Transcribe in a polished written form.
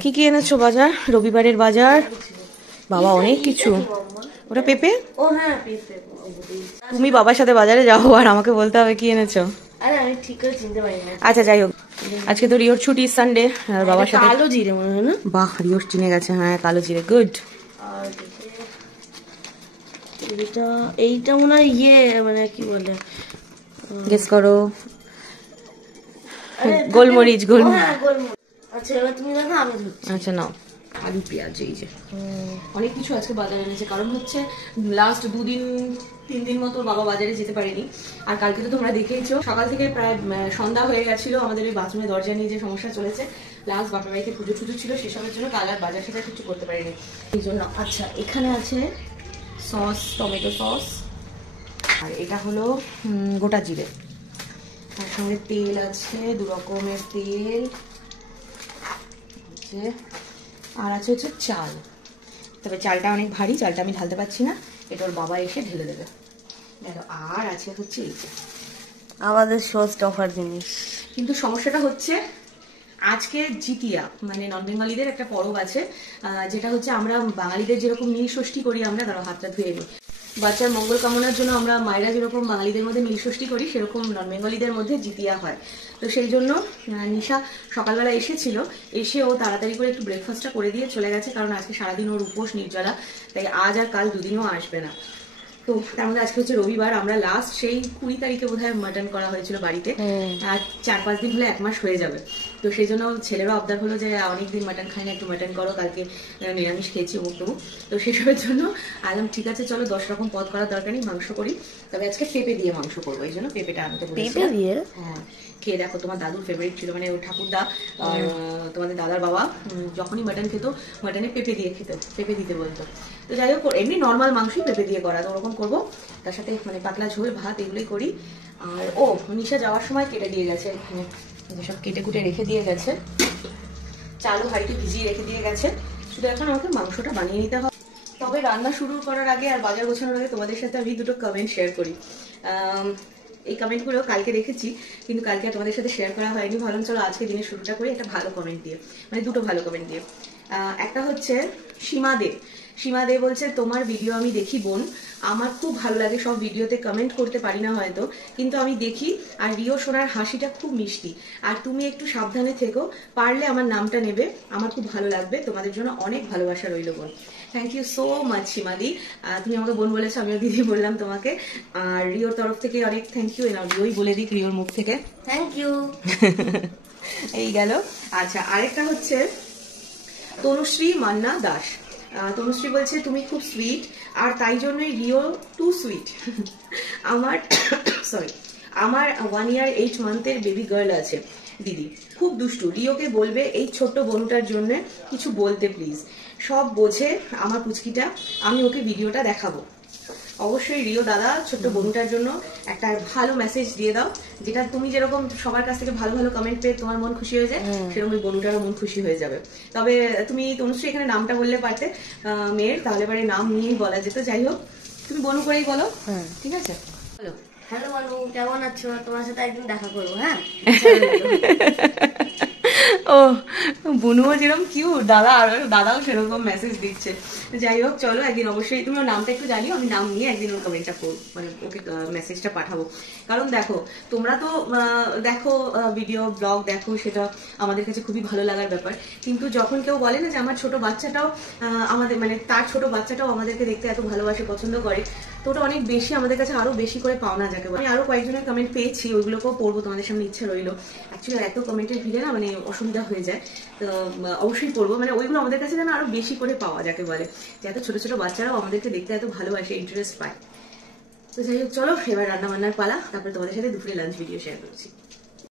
কি কি এনেছো বাজার? রবিবারের বাজার বাবা অনেক কিছু। ওটা পেঁপে? ও হ্যাঁ পেঁপে। তুমি বাবার সাথে বাজারে যাও আর আমাকে বলতে হবে কি এনেছো। আরে আমি ঠিক করে চিনতে পারি না। আচ্ছা যাই হোক, আজকে তো রিওর ছুটি, সানডে। আর বাবার সাথে কালো জিরে মনে হয় না? বাহ, রিওর চিনে গেছে। হ্যাঁ কালো জিরে, গুড। আর এটা এইটা মনে হয় মানে কি বলে, গেস করো। গোলমরিচ, গোলমরিচ। হ্যাঁ গোলমরিচ। আচ্ছা এবার তুমি দেখো, আমি ধরছি। আচ্ছা নাও। আলু পেঁয়াজ, এই যে অনেক কিছু আজকে বাজারে এনেছে। কারণ হচ্ছে লাস্ট 2-3 দিন মতো বাবা বাজারে যেতে পারেনি। আর কালকে তো তোমরা দেখেইছো, সকাল থেকে প্রায় সন্ধ্যা হয়ে গেছিল। আমাদের ওই বাথরুমের দরজা নিয়ে যে সমস্যা চলেছে, প্লাস বাপের বাড়িতে পুজো টুজো ছিল, সেসবের জন্য কাল আর বাজার সাথে কিছু করতে পারিনি এই জন্য। আচ্ছা এখানে আছে সস, টমেটো সস, আর এটা হলো গোটা জিরে। তার সঙ্গে তেল আছে, 2 রকমের তেল, আর আছে হচ্ছে চাল। তবে চালটা অনেক ভারী, চালটা আমি ঢালতে পারছি না, এটা ওর বাবা এসে ঢেলে দেবে। দেখো, আর আছে হচ্ছে এই যে আমাদের সস টফার জিনিস। কিন্তু সমস্যাটা হচ্ছে আজকে জিতিয়া, মানে নন বেঙ্গলিদের একটা পরব আছে, যেটা হচ্ছে আমরা বাঙালিদের যেরকম নীল ষষ্ঠী করি, আমরা ধরো হাতটা ধুয়ে নিই, বাচ্চার মঙ্গল কামনার জন্য আমরা মায়েরা যেরকম বাঙালিদের মধ্যে নীল ষষ্ঠী করি, সেরকম নন বেঙ্গলিদের মধ্যে জিতিয়া হয়। তো সেই জন্য নিশা সকালবেলা এসেছিল, এসে ও তাড়াতাড়ি করে একটু ব্রেকফাস্টটা করে দিয়ে চলে গেছে, কারণ আজকে সারাদিন ওর উপোস নির্জলা, তাই আজ আর কাল দুদিনও আসবে না। তো তার মধ্যে আজকে হচ্ছে রবিবার, আমরা লাস্ট সেই 20 তারিখে বোধহয় মাটন করা হয়েছিল বাড়িতে, আর 4-5 দিন হলে 1 মাস হয়ে যাবে। তো সেই জন্য ছেলেরও আবদার হলো যে অনেকদিন মাটন খাই না, একটু মাটন করো, কালকে নিরামিষ খেয়েছি অমুক তমুক। তো সেসবের জন্য আজম ঠিক আছে চলো 10 রকম পদ করার দরকার নেই, মাংস করি। তবে আজকে পেঁপে দিয়ে মাংস করবো, এই জন্য পেঁপেটা আনতে বলেছি। পেঁপে দিয়ে? হ্যাঁ, খেয়ে দেখো, তোমার দাদুর ফেভারিট ছিল, মানে ঠাকুরদা তোমাদের দাদার বাবা যখনই মাটন খেতো, মাটনে পেঁপে দিয়ে খেতো, পেঁপে দিতে বলতো। তো যাই হোক, এমনি নর্মাল মাংসই পেঁপে দিয়ে করা, তো ওরকম করবো। তার সাথে মানে পাতলা ঝোল ভাত এগুলোই করি। আর ও নিশা যাওয়ার সময় কেটে দিয়ে গেছে, এখানে সব কেটে কুটে রেখে দিয়ে গেছে, চালও হাঁড়িতে ভিজিয়ে রেখে দিয়ে গেছে। শুধু এখন আমাকে মাংসটা বানিয়ে নিতে হবে। তবে রান্না শুরু করার আগে আর বাজার গোছানোর আগে তোমাদের সাথে আমি 2টো কমেন্ট শেয়ার করি। এই কমেন্টগুলো কালকে দেখেছি, কিন্তু কালকে তোমাদের সাথে শেয়ার করা হয়নি। ভাবলাম চলো আজকে দিনের শুরুটা করি একটা ভালো কমেন্ট দিয়ে, মানে 2টো ভালো কমেন্ট দিয়ে। একটা হচ্ছে সীমা দে বলছে, তোমার ভিডিও আমি দেখি বোন, আমার খুব ভালো লাগে। সব ভিডিওতে কমেন্ট করতে পারি না হয়তো, কিন্তু আমি দেখি, আর রিও সোনার হাসিটা খুব মিষ্টি, আর তুমি একটু সাবধানে থেকো, পারলে আমার নামটা নেবে, আমার খুব ভালো লাগবে। তোমাদের জন্য অনেক ভালোবাসা রইল বোন। থ্যাংক ইউ সো মাচ সীমাদি, তুমি আমাকে বোন বলেছো, আমিও দিদি বললাম তোমাকে। আর রিওর তরফ থেকে অনেক থ্যাংক ইউ। এনাও রিওই বলে দিক রিওর মুখ থেকে থ্যাংক ইউ। এই গেল। আচ্ছা আরেকটা হচ্ছে তনুশ্রী মান্না দাস। তনুশ্রী বলছে, তুমি খুব সুইট, আর তাই জন্যই রিও টু সুইট। আমার 1 year 8 months বেবি গার্ল আছে দিদি, খুব দুষ্টু। রিওকে বলবে এই ছোট্ট বনুটার জন্য কিছু বলতে প্লিজ, সব বোঝে আমার পুচকিটা, আমি ওকে ভিডিওটা দেখাবো। অবশ্যই রিও দাদা, ছোট্ট বনুটার জন্য একটা ভালো মেসেজ দিয়ে দাও, যেটা তুমি যেরকম সবার কাছ থেকে ভালো ভালো কমেন্ট পেয়ে তোমার মন খুশি হয়ে যায়, সেরকম ওই বনুটারও মন খুশি হয়ে যাবে। তবে তুমি তনুশ্রী এখানে নামটা বললে পারতে মেয়ের, তাহলে পরে নাম নিয়েই বলা যেত। যাই হোক, তুমি বনু করেই বলো, ঠিক আছে? বলো। হ্যালো বনু, কেমন আছো? তোমার সাথে একদিন দেখা করবো, হ্যাঁ? ও বনুও যেরকম কিউট, দাদাও সেরকম মেসেজ দিচ্ছে। যাই হোক চলো, একদিন অবশ্যই তুমি ওর নামটা একটু জানিও, আমি নাম নিয়ে একদিন ওর কমেন্টটা করবো, মানে ওকে মেসেজটা পাঠাবো। কারণ দেখো, তোমরা তো দেখো ভিডিও ব্লগ দেখো, সেটা আমাদের কাছে খুবই ভালো লাগার ব্যাপার, কিন্তু যখন কেউ বলে না যে আমার ছোট বাচ্চাটাও আমাদের, মানে তার ছোট বাচ্চাটাও আমাদেরকে দেখতে এত ভালোবাসে, পছন্দ করে, তো ওটা অনেক বেশি আমাদের কাছে, আরো বেশি করে পাওনা যাকে বলে। আমি আরো কয়েকজনের কমেন্ট পেয়েছি, ওইগুলোকেও পড়বো, তোমাদের সামনে ইচ্ছে রইলো। অ্যাকচুয়ালি এত কমেন্টের ভিড়ে না মানে অসুবিধা হয়ে যায়, তো অবশ্যই পড়বো। মানে ওইগুলো আমাদের কাছে যেন আরো বেশি করে পাওয়া যাকে বলে, যে এত ছোট ছোট বাচ্চারাও আমাদেরকে দেখতে এত ভালোবাসে, ইন্টারেস্ট পায়। তো যাই হোক চলো, এবার রান্না বান্নার পালা, তারপরে তোমাদের সাথে দুপুরে লাঞ্চ ভিডিও শেয়ার করছি।